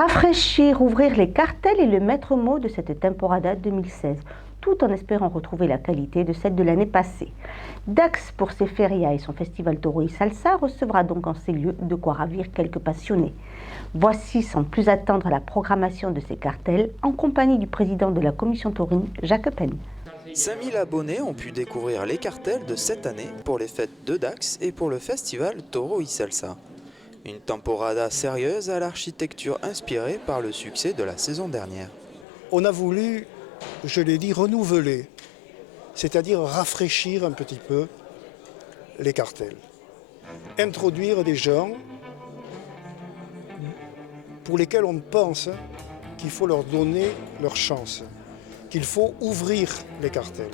Rafraîchir, ouvrir les cartels est le maître mot de cette temporada 2016, tout en espérant retrouver la qualité de celle de l'année passée. Dax, pour ses férias et son festival Toro y Salsa, recevra donc en ces lieux de quoi ravir quelques passionnés. Voici sans plus attendre la programmation de ces cartels en compagnie du président de la commission taurine, Jacques Pen. 5000 abonnés ont pu découvrir les cartels de cette année pour les fêtes de Dax et pour le festival Toro y Salsa. Une temporada sérieuse à l'architecture inspirée par le succès de la saison dernière. On a voulu, je l'ai dit, renouveler, c'est-à-dire rafraîchir un petit peu les cartels. Introduire des gens pour lesquels on pense qu'il faut leur donner leur chance, qu'il faut ouvrir les cartels.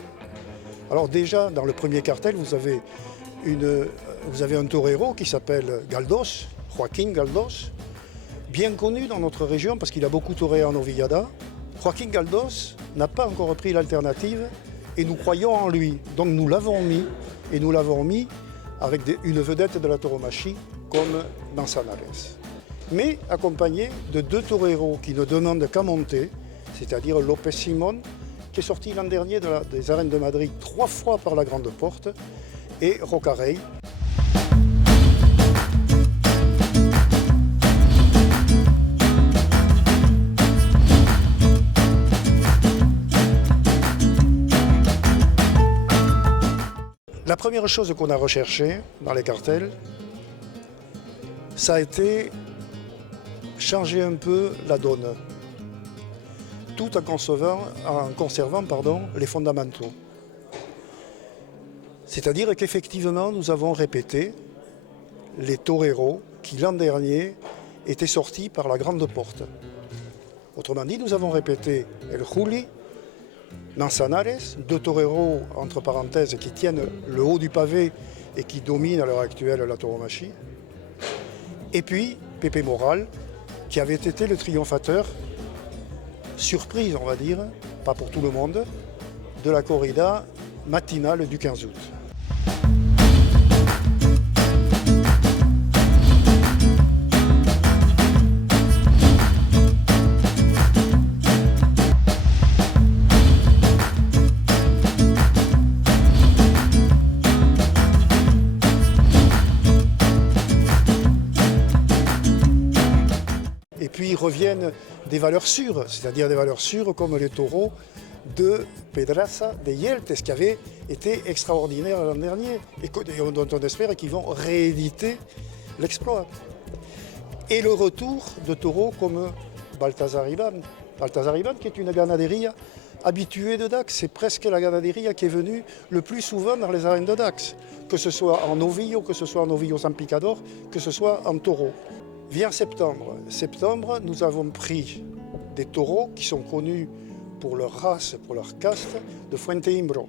Alors déjà, dans le premier cartel, vous avez un torero qui s'appelle Galdos, Joaquín Galdos, bien connu dans notre région parce qu'il a beaucoup toréé en novillada. Joaquín Galdos n'a pas encore repris l'alternative et nous croyons en lui. Donc nous l'avons mis, et nous l'avons mis avec une vedette de la tauromachie comme Manzanares. Mais accompagné de deux toreros qui ne demandent qu'à monter, c'est-à-dire López Simón, qui est sorti l'an dernier des arènes de Madrid 3 fois par la grande porte, et Rocarey. La première chose qu'on a recherchée dans les cartels, ça a été changer un peu la donne, tout en conservant les fondamentaux. C'est-à-dire qu'effectivement, nous avons répété les toreros qui l'an dernier étaient sortis par la grande porte. Autrement dit, nous avons répété El Juli, Manzanares, deux toreros, entre parenthèses, qui tiennent le haut du pavé et qui dominent à l'heure actuelle la tauromachie. Et puis, Pepe Moral, qui avait été le triomphateur, surprise on va dire, pas pour tout le monde, de la corrida matinale du 15 août. Et puis reviennent des valeurs sûres, c'est-à-dire des valeurs sûres comme les taureaux de Pedraza de Yeltes, qui avait été extraordinaire l'an dernier et dont on espère qu'ils vont rééditer l'exploit. Et le retour de taureaux comme Baltasar Iban. Baltasar Iban qui est une ganaderia habituée de Dax, c'est presque la ganaderia qui est venue le plus souvent dans les arènes de Dax, que ce soit en novillo, que ce soit en novillo sans picador, que ce soit en taureau. Vient septembre. Septembre, nous avons pris des taureaux qui sont connus pour leur race, pour leur caste, de Fuente Imbro,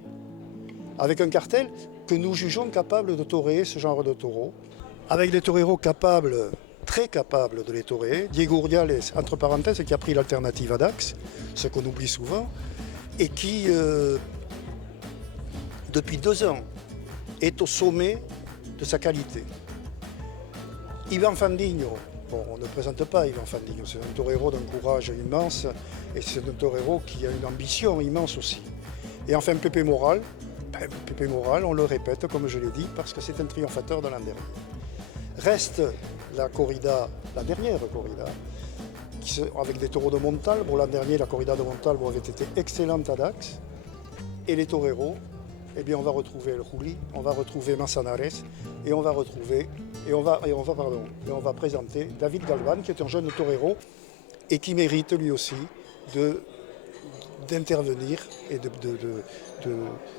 avec un cartel que nous jugeons capable de toréer ce genre de taureaux, avec des toreros capables, très capables de les toréer. Diego Urdiales, entre parenthèses, qui a pris l'alternative à Dax, ce qu'on oublie souvent, et qui, depuis 2 ans, est au sommet de sa qualité. Ivan Fandiño, bon, on ne présente pas Ivan Fandiño, c'est un torero d'un courage immense et c'est un torero qui a une ambition immense aussi. Et enfin Pepe Moral, on le répète comme je l'ai dit, parce que c'est un triomphateur de l'an dernier. Reste la corrida, la dernière corrida, avec des taureaux de Montalbo. L'an dernier, la corrida de Montalbo avait été excellente à Dax. Et les toreros, eh bien, on va retrouver El Juli, on va retrouver Manzanares et on va présenter David Galvan, qui est un jeune torero et qui mérite lui aussi d'intervenir et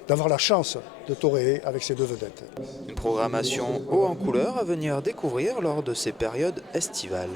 d'avoir la chance de toréer avec ces deux vedettes. Une programmation haut en couleur à venir découvrir lors de ces périodes estivales.